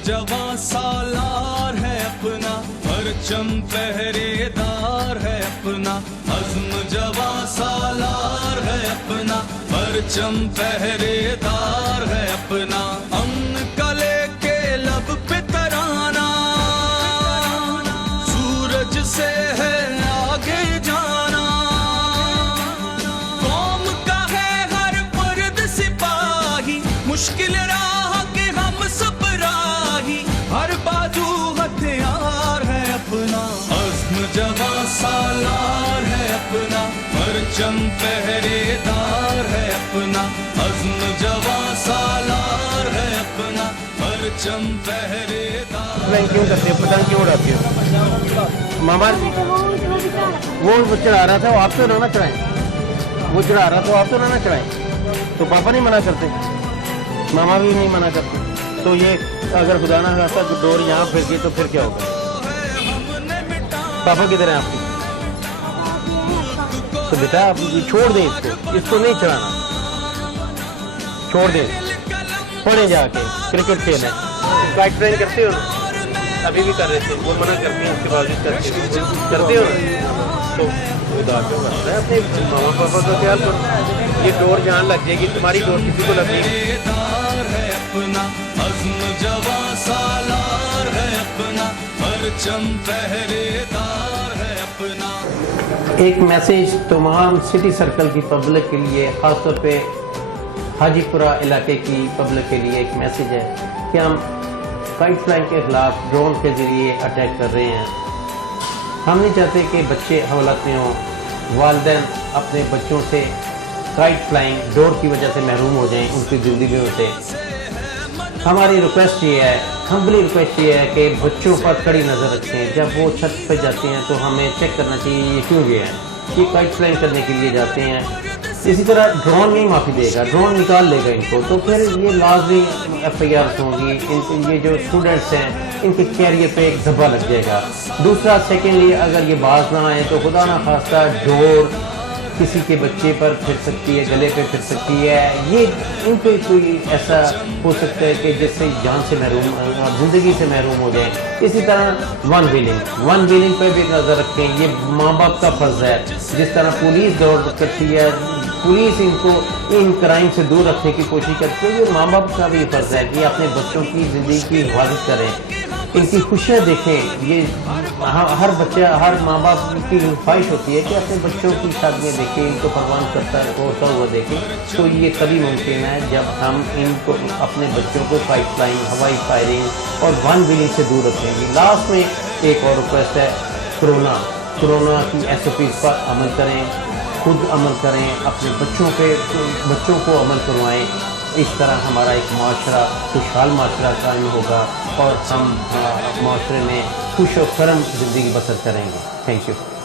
जवां सालार है अपना, परचम पहरेदार है अपना। अज़्म जवां सालार है अपना, परचम पहरेदार है अपना। अम्न कले के लब पे तराना, सूरज से है आगे जाना। कौम का है हर मर्द सिपाही, मुश्किल राह के हम सब हर बाजू हथियार है अपना। अज़्म जवां सालार है अपना, परचम पहरेदार है अपना। अज़्म जवां सालार है अपना, परचम पहरेदार। क्यों करते हो? पतंग क्यों उड़ाते हो? मामा वो चढ़ा रहा था, वो आप तो ना चढ़ाएं। वो चढ़ा रहा था, आप तो ना चढ़ाएं। तो पापा नहीं मना करते, मामा भी नहीं मना करते। तो ये अगर खुदा ना खास्ता डोर यहाँ फिर गई तो फिर क्या होगा? पापा किधर हैं आपके? तो बेटा आप छोड़ दें इसको नहीं चढ़ाना, छोड़ दें। पढ़े जाके क्रिकेट खेलें। काइट फ्लाइंग करते हो? अभी भी कर रहे थे, वो मना करते हैं, उसके बावजूद करते हो। तो खुदा क्यों करता है? अपने मामा पापा का ख्याल करो। ये डोर जहाँ लग जाएगी, तुम्हारी डोर किसी को लगेगी। अज़्म जवां सालार है अपना, परचम पहरेदार है अपना। एक मैसेज तमाम सिटी सर्कल की पब्लिक के लिए, ख़ासतौर पे हाजीपुरा इलाके की पब्लिक के लिए एक मैसेज है कि हम काइट फ्लाइंग के ख़िलाफ़ ड्रोन के ज़रिए अटैक कर रहे हैं। हम नहीं चाहते कि बच्चे हवालात में हों, वालिदैन अपने बच्चों से काइट फ्लाइंग डोर की वजह से महरूम हो जाएं उनकी ज़िंदगियों से। हमारी रिक्वेस्ट ये है, हम्बली रिक्वेस्ट ये है कि बच्चों पर कड़ी नज़र रखें। जब वो छत पर जाते हैं तो हमें चेक करना चाहिए ये क्यों गए हैं। ये काइट फ्लाइंग करने के लिए जाते हैं। इसी तरह ड्रोन नहीं माफ़ी देगा, ड्रोन निकाल लेगा इनको, तो फिर ये लाजमी FIR होंगी। इनके ये जो स्टूडेंट्स हैं इनके कैरियर पे एक धब्बा लग जाएगा। दूसरा, सेकेंडली, अगर ये बाज ना आए तो खुदा ना खास्ता डोर किसी के बच्चे पर फिर सकती है, गले पे फिर सकती है। ये इन पे कोई ऐसा हो सकता है कि जिससे जान से महरूम, ज़िंदगी से महरूम हो जाए। इसी तरह वन व्हीलिंग पे भी नज़र रखें। ये माँ बाप का फ़र्ज़ है। जिस तरह पुलिस दौड़ करती है, पुलिस इनको इन क्राइम से दूर रखने की कोशिश करती है, ये माँ बाप का भी फ़र्ज़ है कि अपने बच्चों की ज़िंदगी की हिफाजत करें, इनकी खुशियाँ देखें। ये हर बच्चा, हर माँ बाप की ख्वाहिश होती है कि अपने बच्चों की शादियाँ देखें, इनको परवान करता होता हुआ देखें। तो ये तभी मुमकिन है जब हम इनको, अपने बच्चों को काइट फ्लाइंग, हवाई फायरिंग और वन व्हीलिंग से दूर रखेंगे। लास्ट में एक और रिक्वेस्ट है, कोरोना की SOPs पर अमल करें, खुद अमल करें, अपने बच्चों को अमल करवाएं। इस तरह हमारा एक माशरा, खुशहाल माशरा कायम होगा और हम माशरे में खुश और करम ज़िंदगी बसर करेंगे। Thank you.